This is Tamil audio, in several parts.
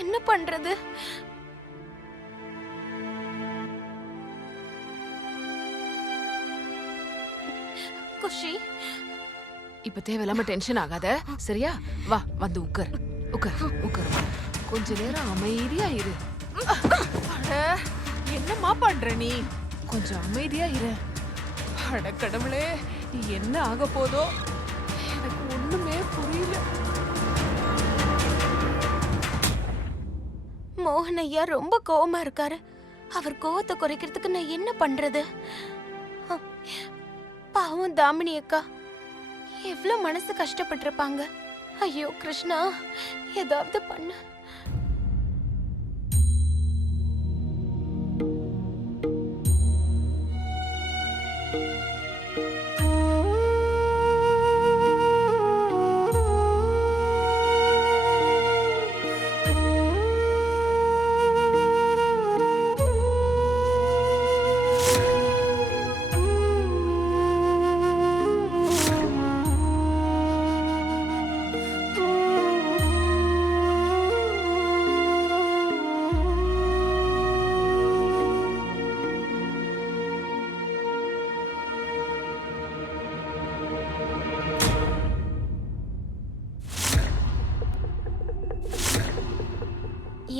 என்ன பண்றது? குஷி, இப்ப தேவையில்லாம டென்ஷன் ஆகாத, சரியா? வா, வந்து உட்கார். உட்கார், உட்கார். கொஞ்ச நேரம் அமைதியா இரு. அட, என்னம்மா பண்ற நீ? கொஞ்சம் அமைதியா இரு. அட கடவுளே, என்ன ஆக போதோ எனக்கு ஒண்ணுமே புரியல. மோகன் ஐயா ரொம்ப கோவமா இருக்காரு. அவர் கோவத்தை குறைக்கிறதுக்கு நான் என்ன பண்றது? பாவம் தாமினி அக்கா எவ்வளவு மனசு கஷ்டப்பட்டிருப்பாங்க. ஐயோ கிருஷ்ணா, ஏதாவது பண்ணு.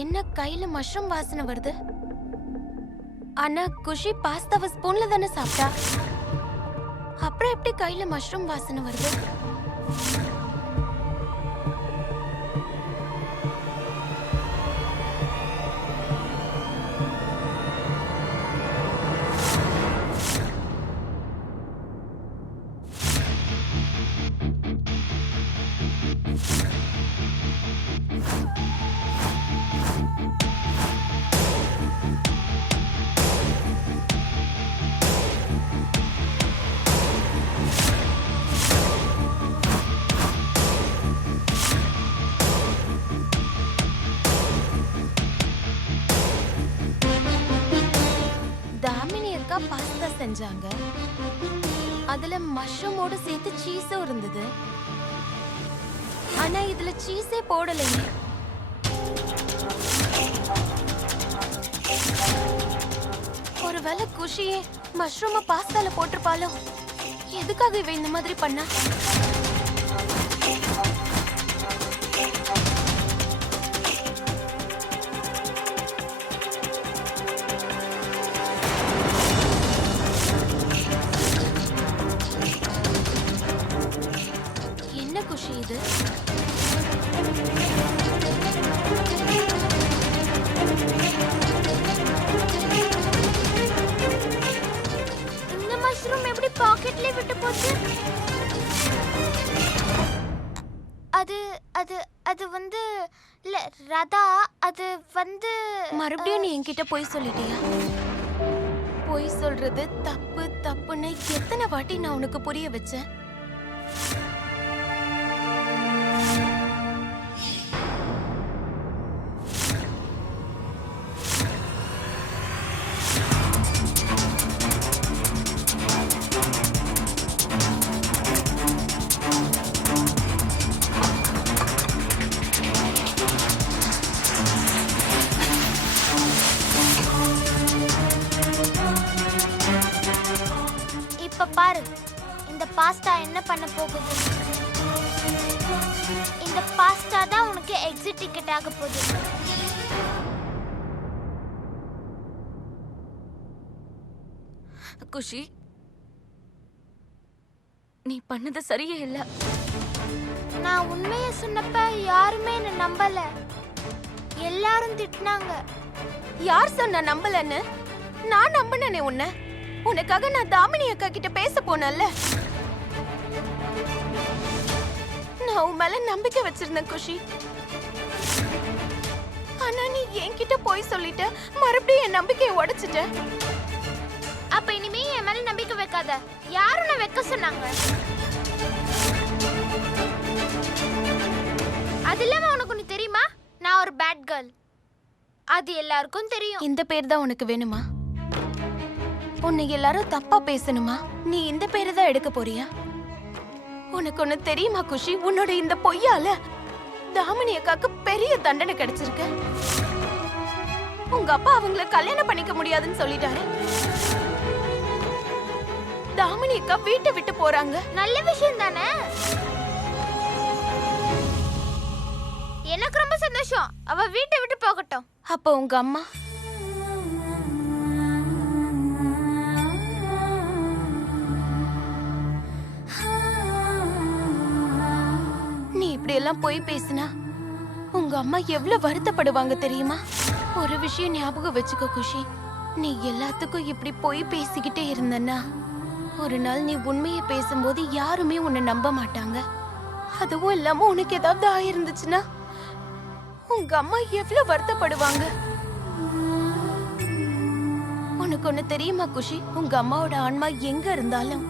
என்ன கையில மஷ்ரூம் வாசனை வருது? ஆனா குஷி பாஸ்தாவை ஸ்பூன்ல தானே சாப்பிட்டா. அப்புறம் எப்படி கையில மஷ்ரூம் வாசனை வருது? பாஸ்தா செஞ்சாங்க. அதுல மஷ்ரூமோட சேர்த்து சீஸும் இருந்தது. ஆனா இதுல சீஸே போடலையே. ஒருவேளை குஷியே மஷ்ரூம பாஸ்தால போட்டிருப்பாளோ? எதுக்காக இவ இந்த மாதிரி பண்ணா? குஷி, இது இந்த மஷ்ரூம் எப்படி பாக்கெட்ல விட்டு போச்சு? அது அது அது வந்து ராதா, அது வந்து மறுபடியும் நீ என்கிட்ட போய் சொல்லிட்டியா? போய் சொல்றது தப்பு தப்புன்னு எத்தனை வாட்டி நான் உனக்கு புரிய வச்சேன். பாரு, இந்த பாஸ்தா என்ன பண்ண போகுது? இந்த பாஸ்தா தான் உனக்கு எக்ஸிட் டிக்கெட் ஆக போகுது. குஷி, நீ பண்ணது சரியே இல்ல. நான் உண்மையை சொன்னப்ப யாருமே என்ன நம்பல. எல்லாரும் திட்டினாங்க. யார் சொன்ன நம்பலன்னு? நான் நம்பினேனே உன்னை. உனக்காக நான் தாமினி அக்கா கிட்ட பேச போனேன்ல. நான் உன் மேல நம்பிக்கை வச்சிருந்தேன் குஷி. ஆனா நீ என்கிட்ட போய் சொல்லிட்ட, மறுபடியும் என் நம்பிக்கையை உடைச்சிட்ட. அப்ப இனிமே என் மேல நம்பிக்கை வைக்காத. யாரும் நான் வைக்க சொன்னாங்க? அது இல்லாம உனக்கு ஒண்ணு தெரியுமா? நான் ஒரு பேட் கேர்ள். அது எல்லாருக்கும் தெரியும். இந்த பேர் தான் உனக்கு வேணுமா? உன்னை எல்லாரும் தப்பா பேசணுமா? நீ இந்த பேரை தான் எடுக்க போறியா? உனக்கு ஒண்ணு தெரியுமா குஷி? உன்னோட இந்த பொய்யால தாமினி அக்காக்கு பெரிய தண்டனை கிடைச்சிருக்கு. உங்க அப்பா அவங்கள கல்யாணம் பண்ணிக்க முடியாதுன்னு சொல்லிட்டாரு. தாமினி அக்கா வீட்டை விட்டு போறாங்க. நல்ல விஷயம் தானே. எனக்கு ரொம்ப சந்தோஷம். அவ வீட்டை விட்டு போகட்டும். அப்ப உங்க அம்மா நீ இப்படி எல்லாம் போய் பேசினா உங்க அம்மா எவ்வளவு வருத்தப்படுவாங்க தெரியுமா? ஒரு விஷயம் ஞாபகம் வச்சுக்கோ குஷி. நீ எல்லாத்துக்கும் இப்படி போய் பேசிக்கிட்டே இருந்தன்னா ஒரு நாள் நீ உண்மையை பேசும்போது யாருமே உன்னை நம்ப மாட்டாங்க. அதுவும் இல்லாம உனக்கு ஏதாவது ஆயிருந்துச்சுன்னா உங்க அம்மா எவ்வளவு வருத்தப்படுவாங்க. உனக்கு ஒண்ணு தெரியுமா குஷி? உங்க அம்மாவோட ஆன்மா எங்க இருந்தாலும்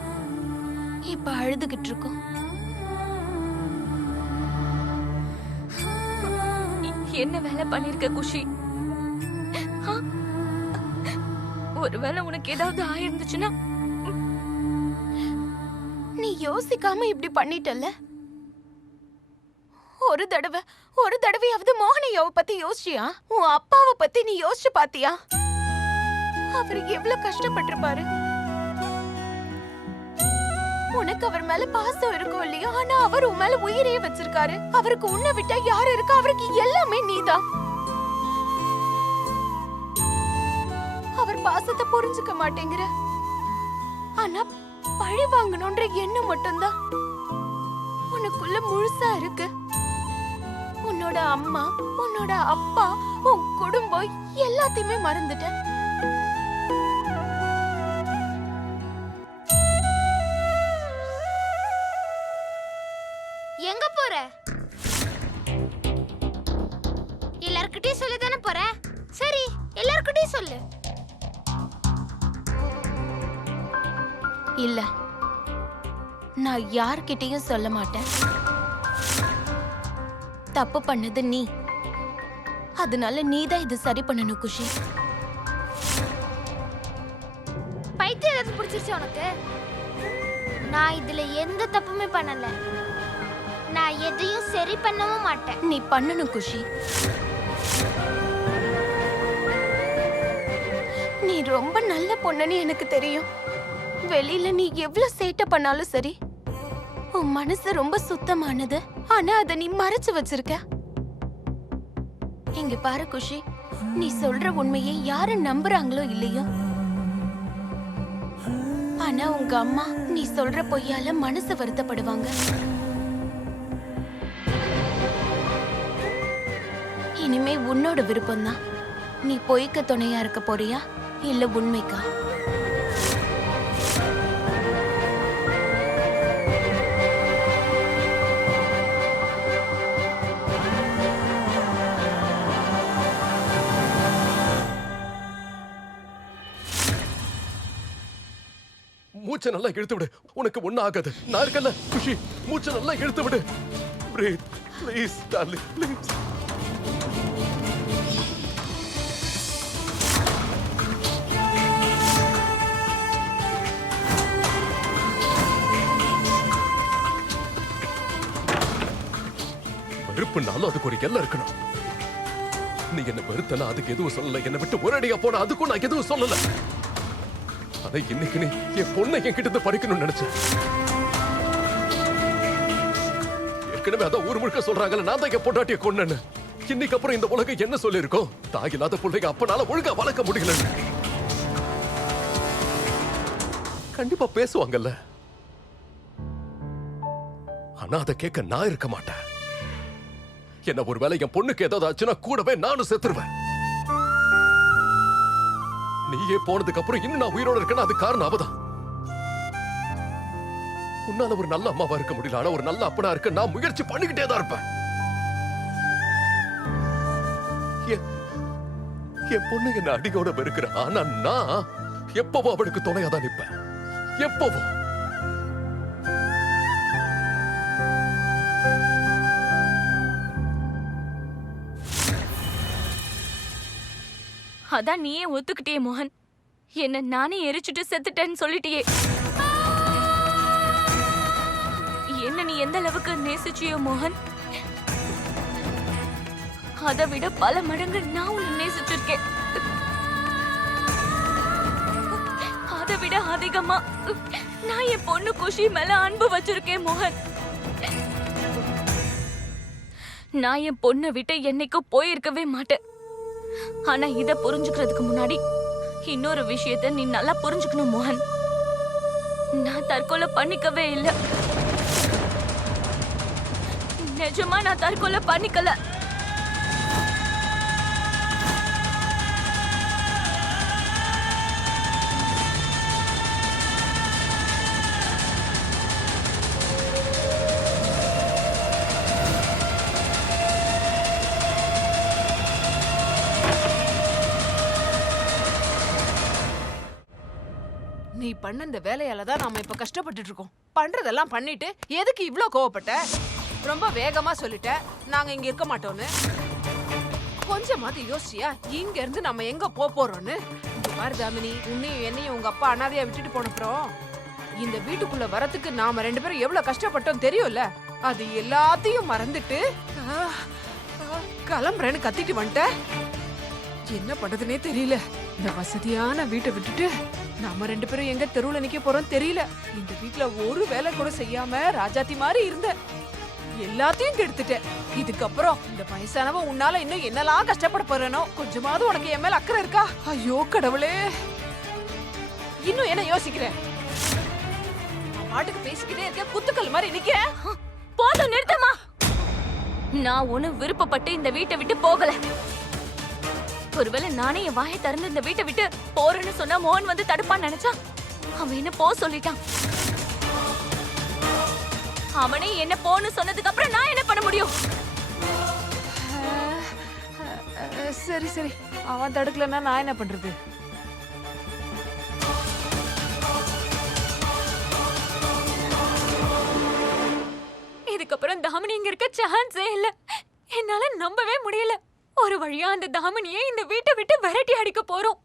இப்ப அழுதுகிட்டு இருக்கும். என்ன வேலை பண்ணிருக்க குஷி? ஒருவேளை உனக்கு ஏதாவது ஆயிருந்துச்சுன்னா? நீ யோசிக்காம இப்படி பண்ணிட்டல்ல. ஒரு தடவையாவது மோகனையாவை பத்தி யோசிச்சியா? உன் அப்பாவை பத்தி நீ யோசிச்சு பாத்தியா? அவர் எவ்வளவு கஷ்டப்பட்டிருப்பாரு. உனக்கு அவர் மேல பாசம் இருக்கும் இல்லையா? ஆனா அவர் உன் மேல உயிரையே வச்சிருக்காரு. அவருக்கு உன்னை விட்டா யாரு இருக்கா? அவருக்கு எல்லாமே நீதான். அவர் பாசத்தை புரிஞ்சுக்க மாட்டேங்கிற. ஆனா பழி வாங்கணும்ன்ற எண்ணம் மட்டும்தான் உனக்குள்ள முழுசா இருக்கு. உன்னோட அம்மா, உன்னோட அப்பா, உன் குடும்பம் எல்லாத்தையுமே மறந்துட்ட. எங்க போற? எல்லார்கிட்டயும் சொல்லதானே போற? சரி, எல்லார்கிட்டயும் சொல்லு. இல்ல, நான் யார்கிட்டயும் சொல்ல மாட்டேன். தப்பு பண்ணது நீ. அதனால நீதான் இது சரி பண்ணணும் குஷி. பைத்தியம் ஏதாவது பிடிச்சிருச்சு உனக்கு? நான் இதுல எந்த தப்புமே பண்ணல. நான் எதையும் சரி பண்ணவும் மாட்டேன். நீ பண்ணணும் குஷி. நீ ரொம்ப நல்ல பொண்ணுன்னு எனக்கு தெரியும். வெளியில நீ எவ்வளவு சேட்டை பண்ணாலும் சரி, உன் மனசு ரொம்ப சுத்தமானது. ஆனா அத நீ மறைச்சு வச்சிருக்க. இங்க பாரு குஷி, நீ சொல்ற உண்மையை யாரு நம்புறாங்களோ இல்லையோ, ஆனா உங்க அம்மா நீ சொல்ற பொய்யால மனசு வருத்தப்படுவாங்க. இனிமே உன்னோட விருப்பம்தான். நீ பொய்க்கு துணையா இருக்க போறியா இல்ல உண்மைக்கா? மூச்சை நல்லா இழுத்து விடு. உனக்கு ஒண்ணு ஆகாது. நான் இருக்கல குஷி. மூச்சை நல்லா இழுத்து விடு. Breathe, please, darling, please. வெறுப்புனாலும் அதுக்கு ஒரு எல்லை இருக்கணும். நீ என்ன வெறுத்தனா அதுக்கு எதுவும் சொல்லல. என்னை விட்டு ஒரடியா போன அதுக்கும் நான் எதுவும் சொல்லல. ஆனா இன்னைக்கு நீ என் பொண்ணை என்கிட்ட இருந்து பறிக்கணும்னு நினைச்சேன். ஏற்கனவே அதான் ஊர் முழுக்க சொல்றாங்கல்ல, நான் தான் என் பொண்டாட்டிய கொன்னேன்னு. இன்னைக்கு அப்புறம் இந்த உலகம் என்ன சொல்லிருக்கோம்? தாய் இல்லாத பிள்ளைங்க அப்பனால ஒழுங்கா வளர்க்க முடியல. கண்டிப்பா பேசுவாங்கல்ல. ஆனா அதை கேட்க நான் இருக்க மாட்டேன். என்ன ஒருவேளை என் பொண்ணுக்கு ஏதாவது ஆச்சுன்னா கூடவே நானும் செத்துருவேன். நீயே போனதுக்கு அப்புறம் இன்னும் நான் உயிரோட இருக்கேன்னா அது காரணம் அவதான். உன்னால ஒரு நல்ல அம்மாவா இருக்க முடியல. ஆனா ஒரு நல்ல அப்பனா இருக்க நான் முயற்சி பண்ணிக்கிட்டே தான் இருப்பேன். என் பொண்ணு என்ன அடியோட வெறுக்கிற. ஆனா நான் எப்பவும் அவளுக்கு துணையாதான் நிற்பேன். எப்பவும். அதான் நீயே ஒத்துக்கிட்டே மோகன். என்ன நானே எரிச்சுட்டு செத்துட்டேன்னு சொல்லிட்டியே. என்ன நீ எந்த அளவுக்கு நேசிச்சியோ மோகன், அதை விட பல மடங்கு நான் உன்னை நேசிச்சிருக்கேன். அதை விட அதிகமா நான் என் பொண்ணு குஷி மேல அன்பு வச்சிருக்கேன் மோகன். நான் என் பொண்ணை விட்டு என்னைக்கும் போயிருக்கவே மாட்டேன். ஆனா இத புரிஞ்சுக்கிறதுக்கு முன்னாடி இன்னொரு விஷயத்த நீ நல்லா புரிஞ்சுக்கணும் மோகன். நான் தற்கொலை பண்ணிக்கவே இல்லை. நிஜமா நான் தற்கொலை பண்ணிக்கல. நீ பண்ண இந்த வேலையால தான் நாம இப்ப கஷ்டப்பட்டுட்டு இருக்கோம். பண்றதெல்லாம் பண்ணிட்டு எதுக்கு இவ்ளோ கோவப்பட்ட? ரொம்ப வேகமா சொல்லிட்ட நாங்க இங்க இருக்க மாட்டோம்னு. கொஞ்சமாவது யோசிச்சியா இங்க இருந்து நம்ம எங்க போறோம்னு? இங்க பாரு தாமினி, உன்னையும் என்னையும் உங்க அப்பா அனாதையா விட்டுட்டு போனப்புறம் இந்த வீட்டுக்குள்ள வரதுக்கு நாம 2 பேரும் எவ்வளவு கஷ்டப்பட்டோம் தெரியும்ல? அது எல்லாத்தையும் மறந்துட்டு கிளம்புறேன்னு கத்திட்டு வந்துட்ட. என்ன பண்றதுனே தெரியல. இந்த வசதியான வீட்டை விட்டுட்டு நாம 2 பேரும் எங்க தெருவுல நிக்க போறோம் தெரியல. இந்த வீட்ல ஒரு வேலை கூட செய்யாம ராஜாத்தி மாதிரி இருந்த எல்லாத்தையும் கெடுத்துட்ட. இதுக்கப்புறம் இந்த வயசானவ உன்னால இன்னும் என்னெல்லாம் கஷ்டப்பட போறேனோ. கொஞ்சமாவது உனக்கு என் மேல அக்கறை இருக்கா? ஐயோ கடவுளே, இன்னும் என்ன யோசிக்கிற? பாட்டுக்கு பேசிக்கிட்டே இருக்க, குத்துக்கல் மாதிரி நிக்க. போதும், நிறுத்தமா. நான் ஒண்ணு விருப்பப்பட்டு இந்த வீட்டை விட்டு போகல. ஒருவேளை நானே என் வாயை திறந்து இந்த வீட்டை விட்டு போறேன்னு சொன்னா மோகன் வந்து தடுப்பான்னு நினைச்சா அவன் என்ன போ சொல்லிட்டான். அவனே என்ன போன்னு சொன்னதுக்கு அப்புறம் நான் என்ன பண்ண முடியும்? சரி சரி, அவன் தடுக்கலன்னா நான் என்ன பண்றது? இதுக்கப்புறம் தாமினி இங்க இருக்க சான்ஸே இல்ல. என்னால நம்பவே முடியல. ஒரு வழியா அந்த தாமினியை இந்த வீட்டை விட்டு விரட்டி அடிக்க போறோம்.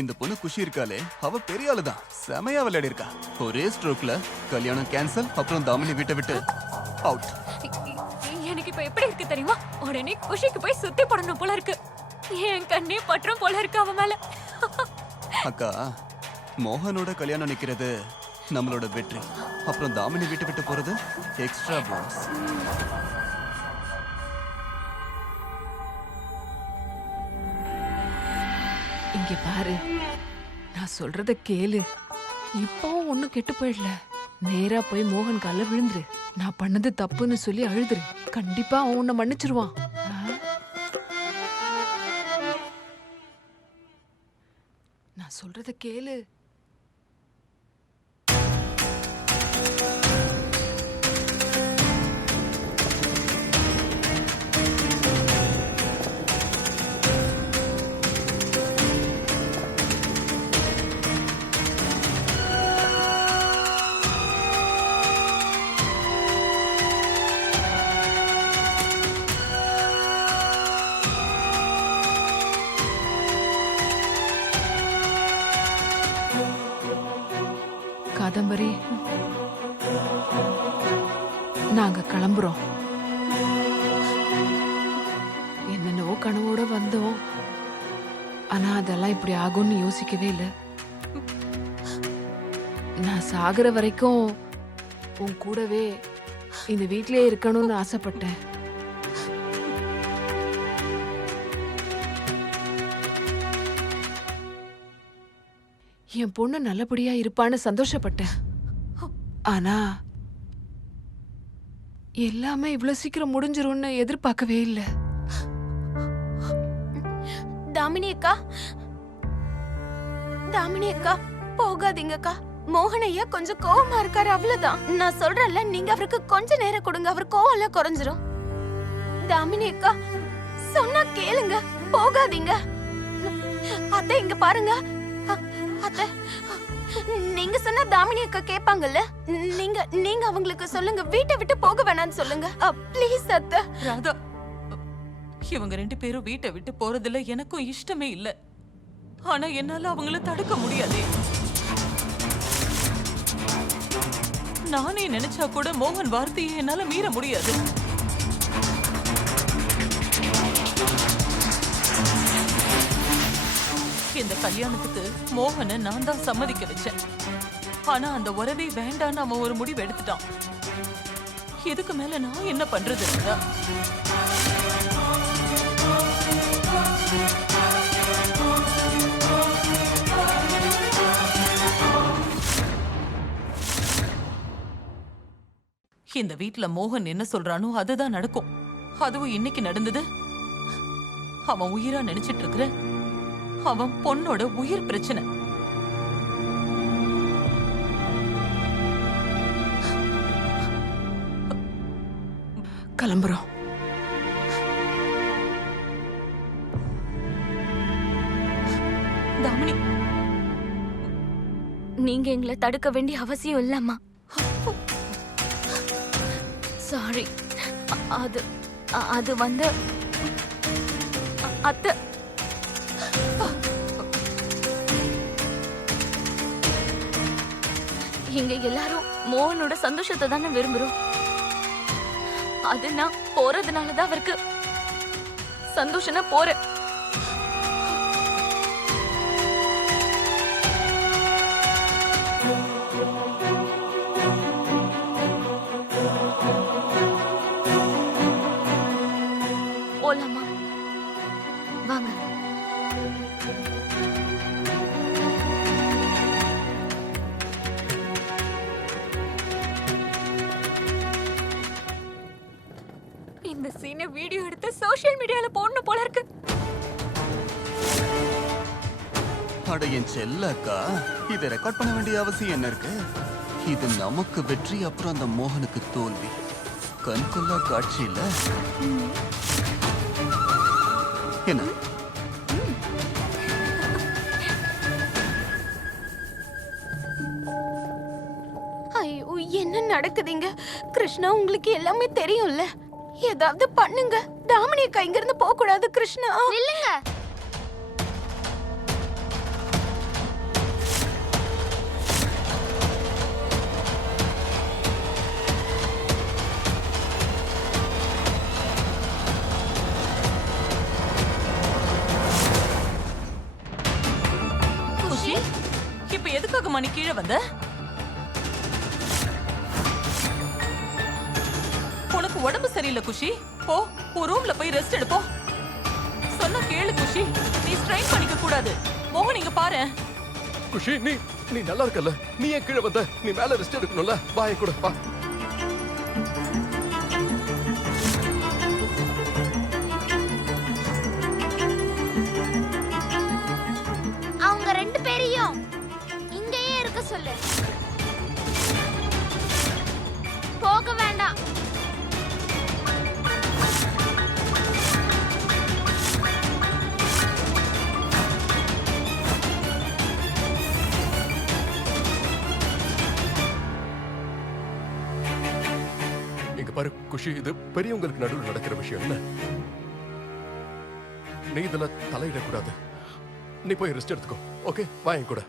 இந்த பொண்ணு குஷி இருக்காளே, அவ பெரிய ஆளுதான். செமையா விளையாடி இருக்கா. ஒரே ஸ்ட்ரோக்ல கல்யாணம் கேன்சல், அப்புறம் தாமினி வீட்டை விட்டு அவுட். எனக்கு இப்ப எப்படி இருக்கு தெரியுமா? உடனே குஷிக்கு போய் சுத்தி போடணும் போல இருக்கு. என் கண்ணே பற்றம் போல இருக்கு அவ மேல. அக்கா, மோகனோட கல்யாணம் நிக்கிறது நம்மளோட வெற்றி. அப்புறம் தாமினி வீட்டை விட்டு போறது எக்ஸ்ட்ரா போனஸ். இங்க பாரு, நான் சொல்றத கேளு. இப்போ ஒண்ணும் கெட்டு போயிடல. நேரா போய் மோகன் கால்ல விழுந்துரு. நான் பண்ணது தப்புன்னு சொல்லி அழுதுரு. கண்டிப்பா அவன் உன்னை மன்னிச்சிருவான். நான் சொல்றத கேளு. காதம்பரி, நாங்க கிளம்புறோம். என்னென்னவோ கனவோட வந்தோம். ஆனா அதெல்லாம் இப்படி ஆகும்னு யோசிக்கவே இல்லை. நான் சாகுற வரைக்கும் உன் கூடவே இந்த வீட்டிலே இருக்கணும்னு ஆசைப்பட்டேன். என் பொண்ணு நல்லபடியா இருப்பான்னு சந்தோஷப்பட்டேன். ஆனா எல்லாமே இவ்வளவு சீக்கிரம் முடிஞ்சிரும்னு எதிர்பார்க்கவே இல்லை. தாமினி அக்கா, தாமினி அக்கா, போகாதீங்கக்கா. மோகன் ஐயா கொஞ்சம் கோவமா இருக்காரு, அவ்வளவுதான். நான் சொல்றேன்ல, நீங்க அவருக்கு கொஞ்ச நேரம் கொடுங்க, அவர் கோவம் எல்லாம் குறைஞ்சிரும். தாமினி அக்கா, சொன்னா கேளுங்க, போகாதீங்க. அத்தை இங்க பாருங்க. அத்தை, நீங்க சொன்னா தாமினி அக்கா கேட்பாங்கல்ல. நீங்க அவங்களுக்கு சொல்லுங்க, வீட்டை விட்டு போக வேணாம்னு சொல்லுங்க. ப்ளீஸ் அத்தை. ராதா, இவங்க 2 பேரும் வீட்டை விட்டு போறதுல எனக்கும் இஷ்டமே இல்ல. ஆனா என்னால அவங்கள தடுக்க முடியாதே. நானே நினைச்சா கூட மோகன் வார்த்தையை என்னால மீற முடியாது. இந்த கல்யாணத்துக்கு மோகனை நான் தான் சம்மதிக்க வச்சேன். ஆனா அந்த உறவே வேண்டான்னு அவன் ஒரு முடிவு எடுத்துட்டான். இதுக்கு மேல நான் என்ன பண்றது ராதா? இந்த வீட்ல மோகன் என்ன சொல்றானோ அதுதான் நடக்கும். அதுவும் இன்னைக்கு நடந்தது. அவன் உயிரா நினைச்சிட்டு இருக்கிற அவன் பொண்ணோட உயிர் பிரச்சனை. கிளம்புறோம். தாமினி, நீங்க எங்களை தடுக்க வேண்டிய அவசியம் இல்லம்மா. சாரி. அது அது வந்து அத்தை. இங்க எல்லாரும் மோகனோட சந்தோஷத்தை தானே விரும்புறோம். அது நான் போறதுனாலதான் அவருக்கு சந்தோஷம்னா போறேன். போலாமா? வாங்க. இந்த சீனை வீடியோ எடுத்து சோஷியல் மீடியால போடணும் போல இருக்கு. அட என் செல்ல அக்கா, இதை ரெக்கார்ட் பண்ண வேண்டிய அவசியம் என்ன இருக்கு? இது நமக்கு வெற்றி, அப்புறம் அந்த மோகனுக்கு தோல்வி. கண்கொள்ளா காட்சி இல்ல என்ன? ஐயோ, என்ன நடக்குதுங்க? கிருஷ்ணா, உங்களுக்கு எல்லாமே தெரியும்ல. ஏதாவது பண்ணுங்க. தாமினி அக்கா இங்க இருந்து போக கூடாது. கிருஷ்ணா இல்லங்க. குஷி, இப்ப எதுக்காக மணி கீழே வந்த? உனக்கு உடம்பு சரியில்லை குஷி. போ, உன் ரூம்ல போய் ரெஸ்ட் எடுப்போம். சொன்ன கேளு குஷி, நீ ஸ்ட்ரெயின் பண்ணிக்க கூடாது. மோகன் இங்க பாரு. குஷி, நீ நீ நல்லா இருக்கல்ல? நீ ஏன் கீழே வந்த? நீ மேல ரெஸ்ட் எடுக்கணும்ல. வா என் கூட வா. அவங்க ரெண்டு பேரையும் இங்கேயே இருக்க சொல்லு. போக வேண்டாம். இங்க பாரு குஷி, இது பெரியவங்களுக்கு நடுவில் நடக்கிற விஷயம் என்ன? நீ இதுல தலையிடக்கூடாது. நீ போய் ரெஸ்ட் எடுத்துக்கோ. ஓகே, வா என் கூட.